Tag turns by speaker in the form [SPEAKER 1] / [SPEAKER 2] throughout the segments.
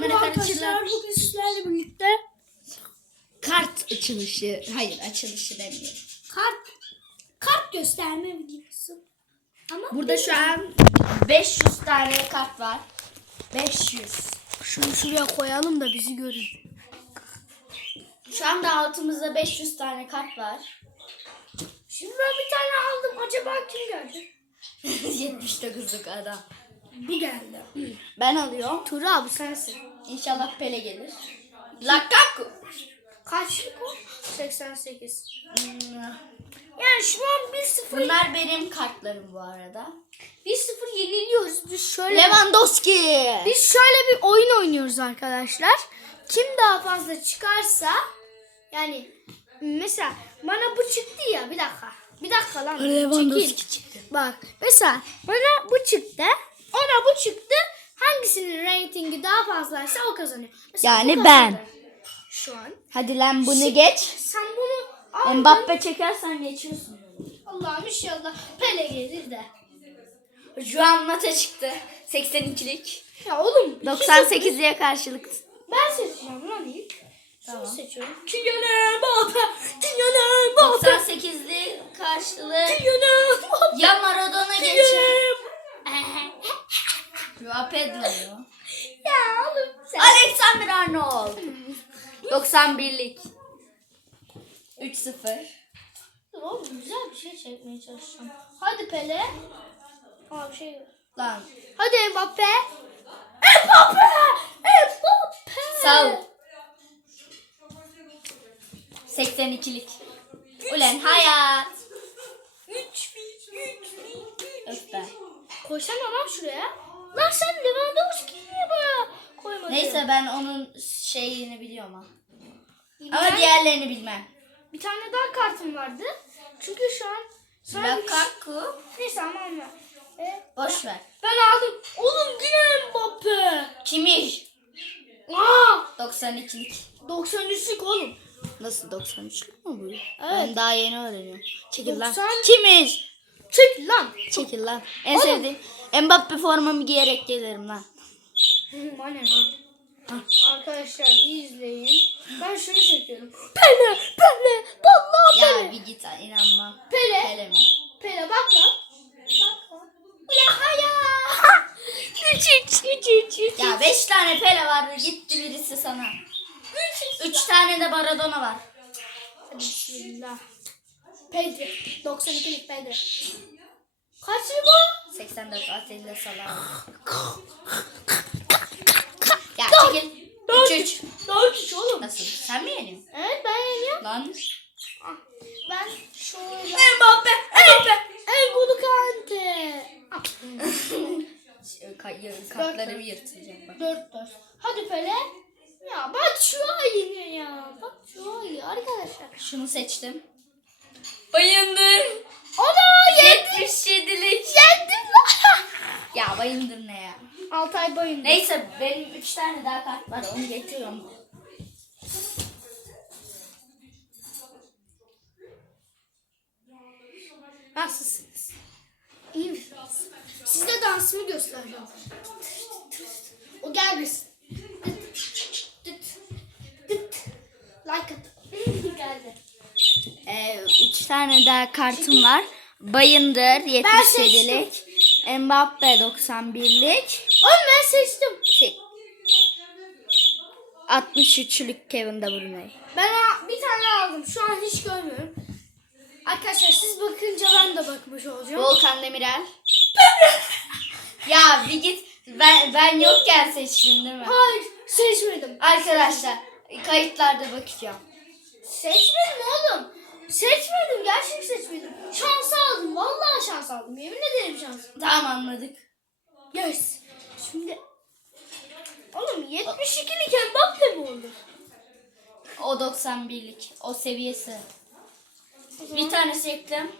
[SPEAKER 1] Merhaba arkadaşlar.
[SPEAKER 2] Bugün sizlerle birlikte
[SPEAKER 1] Kart açılışı. Hayır açılışı demiyorum.
[SPEAKER 2] kart kart gösterme videosu. Ama
[SPEAKER 1] Burada şu an 500 tane kart var. 500.
[SPEAKER 2] şunu şuraya koyalım da bizi görün.
[SPEAKER 1] Şu anda altımızda 500 tane kart var.
[SPEAKER 2] Şimdi ben bir tane aldım. Acaba kim geldi?
[SPEAKER 1] 79'luk adam.
[SPEAKER 2] Bir geldi.
[SPEAKER 1] Ben alıyorum.
[SPEAKER 2] Tura abi sensin.
[SPEAKER 1] İnşallah Pele gelir. Lakaku.
[SPEAKER 2] Kaçlık o? 88.
[SPEAKER 1] Hmm,
[SPEAKER 2] Yani şu an 1-0
[SPEAKER 1] Bunlar benim kartlarım bu arada.
[SPEAKER 2] 1-0 yeniliyoruz. Biz şöyle
[SPEAKER 1] Lewandowski.
[SPEAKER 2] Biz şöyle bir oyun oynuyoruz arkadaşlar. Kim daha fazla çıkarsa yani mesela bana bu çıktı ya bir dakika. Bir dakika lan.
[SPEAKER 1] Lewandowski
[SPEAKER 2] çekil.
[SPEAKER 1] çıktı.
[SPEAKER 2] Bak mesela bana bu çıktı. Ona bu çıktı. Hangisinin reytingi daha fazlaysa o kazanıyor. Mesela
[SPEAKER 1] Yani
[SPEAKER 2] bu
[SPEAKER 1] ben.
[SPEAKER 2] kazandı Şu an.
[SPEAKER 1] Hadi lan bunu geç.
[SPEAKER 2] Sen bunu aldın.
[SPEAKER 1] Mbappe çekersen geçiyorsun.
[SPEAKER 2] Allah'ım inşallah Pele gelir de.
[SPEAKER 1] Juan Mata çıktı. 82'lik.
[SPEAKER 2] Ya oğlum. iki
[SPEAKER 1] 98'liye karşılık.
[SPEAKER 2] Ben seçeceğim lan ilk.
[SPEAKER 1] Tamam.
[SPEAKER 2] Şunu seçiyorum. Mbappe. Kylian Mbappe.
[SPEAKER 1] 98'li karşılığı
[SPEAKER 2] Kylian Mbappe.
[SPEAKER 1] ya Maradona geçer. Ya Pedro ya.
[SPEAKER 2] Ya oğlum sen.
[SPEAKER 1] Alexander Arnold. 91'lik. 3-0.
[SPEAKER 2] Dur oğlum güzel bir şey çekmeye çalışacağım. Hadi Pele. Aa bir şey yok.
[SPEAKER 1] Lan.
[SPEAKER 2] Hadi Mbappe. Mbappe. Mbappe.
[SPEAKER 1] Sağ ol. 82'lik. Ulen hayat.
[SPEAKER 2] 3
[SPEAKER 1] Öf be.
[SPEAKER 2] Koysana lan şuraya. Lan sen Lewandowski'yi niye buraya koymadın?
[SPEAKER 1] Neyse ben onun şeyini biliyorum ha.
[SPEAKER 2] Bir,
[SPEAKER 1] Ama
[SPEAKER 2] tane,
[SPEAKER 1] diğerlerini bilmem.
[SPEAKER 2] bir tane daha kartım vardı. Çünkü şu an sana bir şey...
[SPEAKER 1] Lukaku.
[SPEAKER 2] Neyse ama ama. E,
[SPEAKER 1] Boş ver.
[SPEAKER 2] ben aldım. Oğlum yine Mbappe.
[SPEAKER 1] Kimmiş?
[SPEAKER 2] Aa!
[SPEAKER 1] 92'lik.
[SPEAKER 2] 93'lük oğlum.
[SPEAKER 1] Nasıl 93'lük mü bu? Ben daha yeni öğreniyorum. Çekil lan.
[SPEAKER 2] 90.
[SPEAKER 1] Kimmiş?
[SPEAKER 2] Çek lan.
[SPEAKER 1] Çekil lan. En sevdiğim. Mbappe formamı giyerek gelirim lan.
[SPEAKER 2] Bana ne? Arkadaşlar iyi izleyin. Ben şunu çekiyorum. Pele, Pele, vallahi Pele.
[SPEAKER 1] Ya bir git lan, inanmam.
[SPEAKER 2] Pele,
[SPEAKER 1] Pele mi?
[SPEAKER 2] Pele bak lan. Bak lan. Ula haya. Üç, üç, üç, üç, üç.
[SPEAKER 1] Ya 5 tane Pele vardı gitti birisi sana. 3 tane de Maradona var.
[SPEAKER 2] Bismillah. Pedri. 92'lik Pedri. Kaçlı bu?
[SPEAKER 1] 84 Atilla Salah. ya çekil. 3 3.
[SPEAKER 2] 4 oğlum.
[SPEAKER 1] Nasıl? Sen mi yeniyorsun?
[SPEAKER 2] Evet ben yeniyorum.
[SPEAKER 1] Lan.
[SPEAKER 2] Ben şöyle.
[SPEAKER 1] Mbappe. Mbappe.
[SPEAKER 2] Engolo Kante.
[SPEAKER 1] Ka- Kartlarımı yırtacağım bak.
[SPEAKER 2] 4 4. Hadi Pele. Ya bak şu yine ya. Bak şu ay arkadaşlar.
[SPEAKER 1] Şunu seçtim. Bayındır.
[SPEAKER 2] O da yendi.
[SPEAKER 1] 77'lik.
[SPEAKER 2] Yendim lan.
[SPEAKER 1] Ya bayındır ne ya?
[SPEAKER 2] Altay bayındı.
[SPEAKER 1] Neyse benim 3 tane daha kart var onu getiriyorum.
[SPEAKER 2] Nasılsınız? İyi misiniz? Size dansımı göstereceğim. O gelmesin. Like at. Geldi.
[SPEAKER 1] 3 tane daha kartım var. Bayındır 77'lik. Mbappe 91'lik.
[SPEAKER 2] Oğlum ben seçtim.
[SPEAKER 1] Şey, 63'lük Kevin De Bruyne.
[SPEAKER 2] Ben bir tane aldım. Şu an hiç görmüyorum. Arkadaşlar siz bakınca ben de bakmış olacağım.
[SPEAKER 1] Volkan Demirel. ya bir git. Ben, ben yokken seçtin değil mi?
[SPEAKER 2] Hayır seçmedim.
[SPEAKER 1] Arkadaşlar kayıtlarda bakacağım.
[SPEAKER 2] Seçmedim oğlum. Seçmedim. Gerçek seçmedim. Şans aldım. Vallahi şans aldım. Yemin ederim şans.
[SPEAKER 1] Tamam anladık.
[SPEAKER 2] Yes. Şimdi Oğlum 72'lik Mbappe mi olur?
[SPEAKER 1] O 91'lik. O seviyesi zaman, bir tanesi eklem.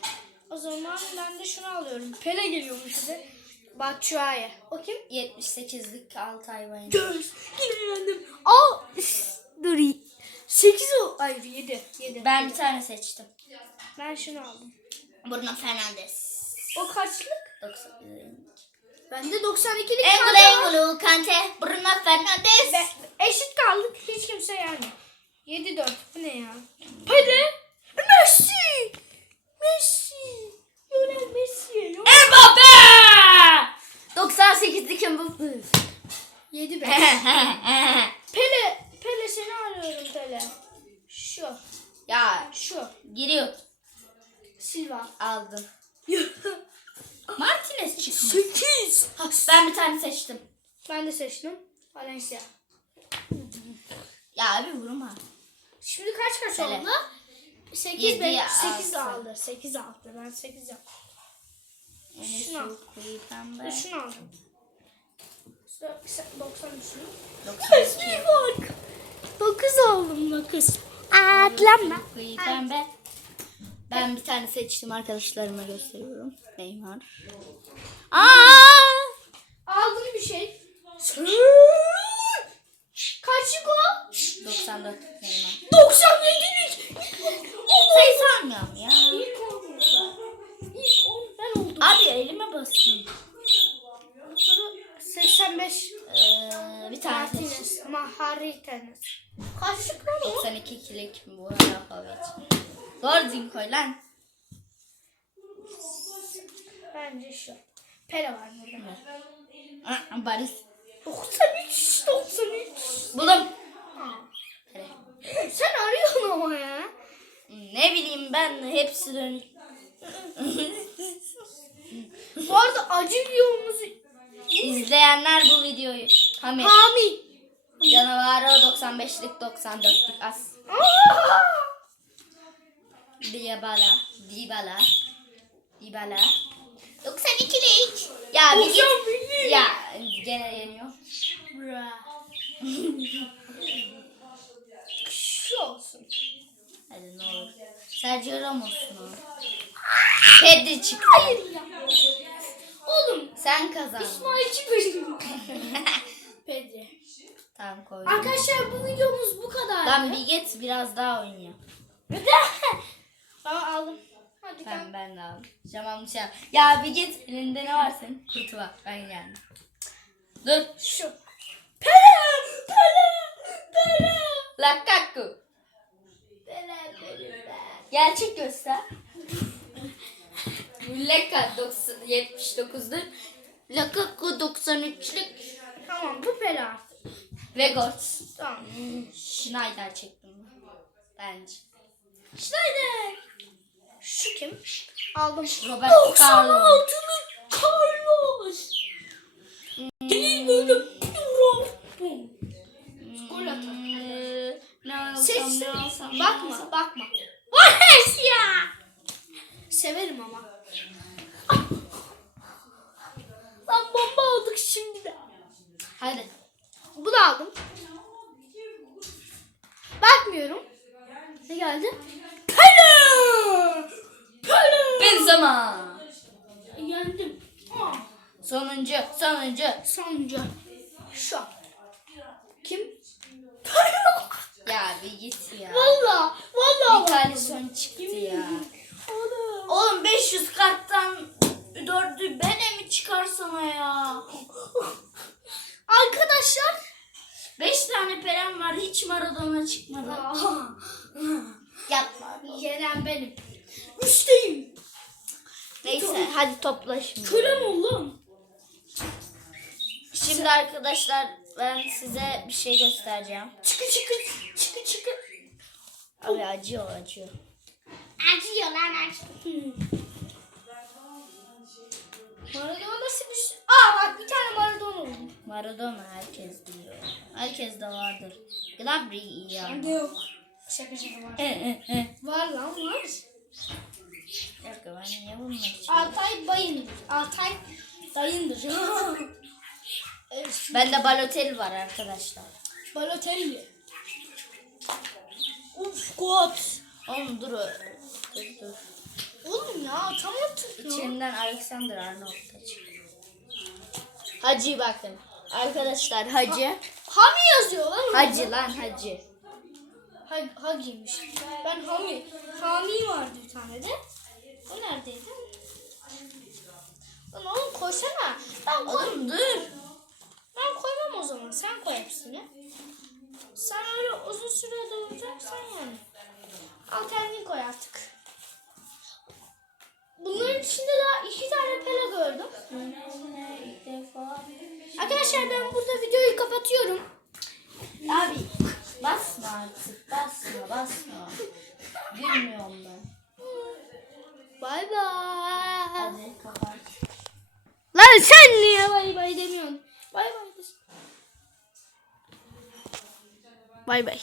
[SPEAKER 2] O zaman ben de şunu alıyorum. Pele geliyormuş bize. Batshuayi. O kim?
[SPEAKER 1] 78'lik Altay Bayındır.
[SPEAKER 2] Göz. Yine yendim. Al. Dur. 8 o. Ay 7. 7.
[SPEAKER 1] Ben bir tane seçtim.
[SPEAKER 2] Ben şunu aldım.
[SPEAKER 1] Bruno Fernandes.
[SPEAKER 2] O kaçlık?
[SPEAKER 1] 90.
[SPEAKER 2] Ben de 92'lik
[SPEAKER 1] Engolo Engolo Kante Bruno Fernandes.
[SPEAKER 2] Be, eşit kaldık. Hiç kimse yani. 7-4. Bu ne ya? Pele. Pele seni arıyorum Pele. Şu,
[SPEAKER 1] ya
[SPEAKER 2] şu.
[SPEAKER 1] giriyor.
[SPEAKER 2] Silva.
[SPEAKER 1] Aldım. Martinez çıkmış.
[SPEAKER 2] 8.
[SPEAKER 1] Ben bir tane seçtim.
[SPEAKER 2] Ben de seçtim. Valencia.
[SPEAKER 1] Ya abi vurma.
[SPEAKER 2] Şimdi kaç kaç
[SPEAKER 1] Pele.
[SPEAKER 2] oldu? 8
[SPEAKER 1] Yedi,
[SPEAKER 2] 8
[SPEAKER 1] altı.
[SPEAKER 2] aldı. 8 aldı. Ben 8 yaptım. Şunu al.
[SPEAKER 1] koyu pembe.
[SPEAKER 2] Şunu aldım. 93'ünü.
[SPEAKER 1] 92.
[SPEAKER 2] bak. 9 oldum 9. Atlanma.
[SPEAKER 1] Koyu pembe. Ben bir tane seçtim arkadaşlarıma gösteriyorum. Neymar. Aa!
[SPEAKER 2] Aldım bir şey. Kaçık o?
[SPEAKER 1] 94 Neymar.
[SPEAKER 2] 97'lik.
[SPEAKER 1] Sayı sanmıyorum ya.
[SPEAKER 2] İlk 10. İlk 10 ben oldum.
[SPEAKER 1] Abi elime bastın.
[SPEAKER 2] Sonra 85.
[SPEAKER 1] Ee, bir tane seç.
[SPEAKER 2] Martinez. Maharitenes. Kaçık lan o?
[SPEAKER 1] 92 kilik bu Rafavic. Zor din koy lan.
[SPEAKER 2] Bence şu. Pele var burada.
[SPEAKER 1] Aa, Barış.
[SPEAKER 2] 93. 93.
[SPEAKER 1] Buldum.
[SPEAKER 2] Sen arıyorsun ama ya.
[SPEAKER 1] Ne bileyim ben hepsi dönük.
[SPEAKER 2] Bu arada acı videomuzu
[SPEAKER 1] İzleyenler bu videoyu. Hamit.
[SPEAKER 2] Hami.
[SPEAKER 1] Canavarı 95'lik 94'lük as.
[SPEAKER 2] Aa!
[SPEAKER 1] Dybala. Dybala. Dybala. 92'lik. Ya bir git.
[SPEAKER 2] 91'lik.
[SPEAKER 1] Ya gene yeniyor.
[SPEAKER 2] Şu olsun.
[SPEAKER 1] Hadi ne olur. Sergio Ramos'un o. Pedri çıktı.
[SPEAKER 2] Hayır ya. Oğlum
[SPEAKER 1] Sen kazandın.
[SPEAKER 2] İsmailci benim. Pedri.
[SPEAKER 1] Tamam koydum.
[SPEAKER 2] Arkadaşlar bu videomuz bu kadar.
[SPEAKER 1] Lan bir git biraz daha oynuyor.
[SPEAKER 2] Tamam aldım. Hadi
[SPEAKER 1] Ben
[SPEAKER 2] tamam.
[SPEAKER 1] ben de aldım. Jamal Musiala. Ya bir git elinde ne var senin? Kurtu var. Ben geldim. Dur.
[SPEAKER 2] Şu. Pele! Pele! Pele!
[SPEAKER 1] Lukaku.
[SPEAKER 2] Pele! Pele!
[SPEAKER 1] Gerçek göster. Leka 90 79'dur. Lukaku 93'lük.
[SPEAKER 2] Tamam bu Pele artık.
[SPEAKER 1] Ve Götze.
[SPEAKER 2] Tamam.
[SPEAKER 1] Schneider çektim. Bence.
[SPEAKER 2] Schneider. Şu kim? Aldım.
[SPEAKER 1] Robert Carlos.
[SPEAKER 2] 96'lık aldım. Bakmıyorum. Ne geldi? Pele! Pele!
[SPEAKER 1] Benzema.
[SPEAKER 2] Yendim. Aa,
[SPEAKER 1] Sonuncu, sonuncu.
[SPEAKER 2] Sonuncu. Şu. Kim?
[SPEAKER 1] Ya bir git ya.
[SPEAKER 2] Valla. Valla.
[SPEAKER 1] Bir tane son çıktı ya.
[SPEAKER 2] Oğlum.
[SPEAKER 1] Oğlum 500 karttan dördü bene mi çıkar sana ya?
[SPEAKER 2] Arkadaşlar.
[SPEAKER 1] 5 tane perem var hiç Maradona çıkmadı. Yapma.
[SPEAKER 2] Yenen benim. Üsteyim.
[SPEAKER 1] Neyse hadi topla şimdi.
[SPEAKER 2] Kölem oğlum.
[SPEAKER 1] Şimdi arkadaşlar ben size bir şey göstereceğim.
[SPEAKER 2] Çıkı çıkı. Çıkı çıkı.
[SPEAKER 1] Abi acıyor acıyor.
[SPEAKER 2] Acıyor lan acıyor. Maradona nasıl bir şey? Aa bak bir tane Maradona oldu.
[SPEAKER 1] Maradona herkes biliyor. Herkes de vardır. Gnabry iyi ya.
[SPEAKER 2] Bende yok. Şaka şaka var. Var lan var.
[SPEAKER 1] Dakika ben niye bununla için?
[SPEAKER 2] Altay bayındır. Altay dayındır.
[SPEAKER 1] Bende Balotelli var arkadaşlar.
[SPEAKER 2] Balotelli. Uf God.
[SPEAKER 1] Oğlum dur. Dur dur.
[SPEAKER 2] Oğlum ya atamadık ya.
[SPEAKER 1] İçinden Alexander Arnold da çıktı. Hacı bakın. Arkadaşlar Hacı.
[SPEAKER 2] Hami yazıyor lan. orada.
[SPEAKER 1] Hacı lan Hacı.
[SPEAKER 2] Ha, Hagi'ymiş. Ben Hami. Hami vardı bir tane de. O neredeydi? Lan oğlum koysana. Ben koy.
[SPEAKER 1] Oğlum dur.
[SPEAKER 2] Ben koymam o zaman. Sen koy hepsini. Sen öyle uzun süre duracaksan yani. Al kendin koy artık. Bunların içinde daha iki tane pele gördüm. Arkadaşlar ben burada videoyu kapatıyorum.
[SPEAKER 1] Abi basma artık basma basma. Gülmüyorum ben.
[SPEAKER 2] Bay bay. Lan sen niye bay bay demiyorsun? Bay bay. Bay bay.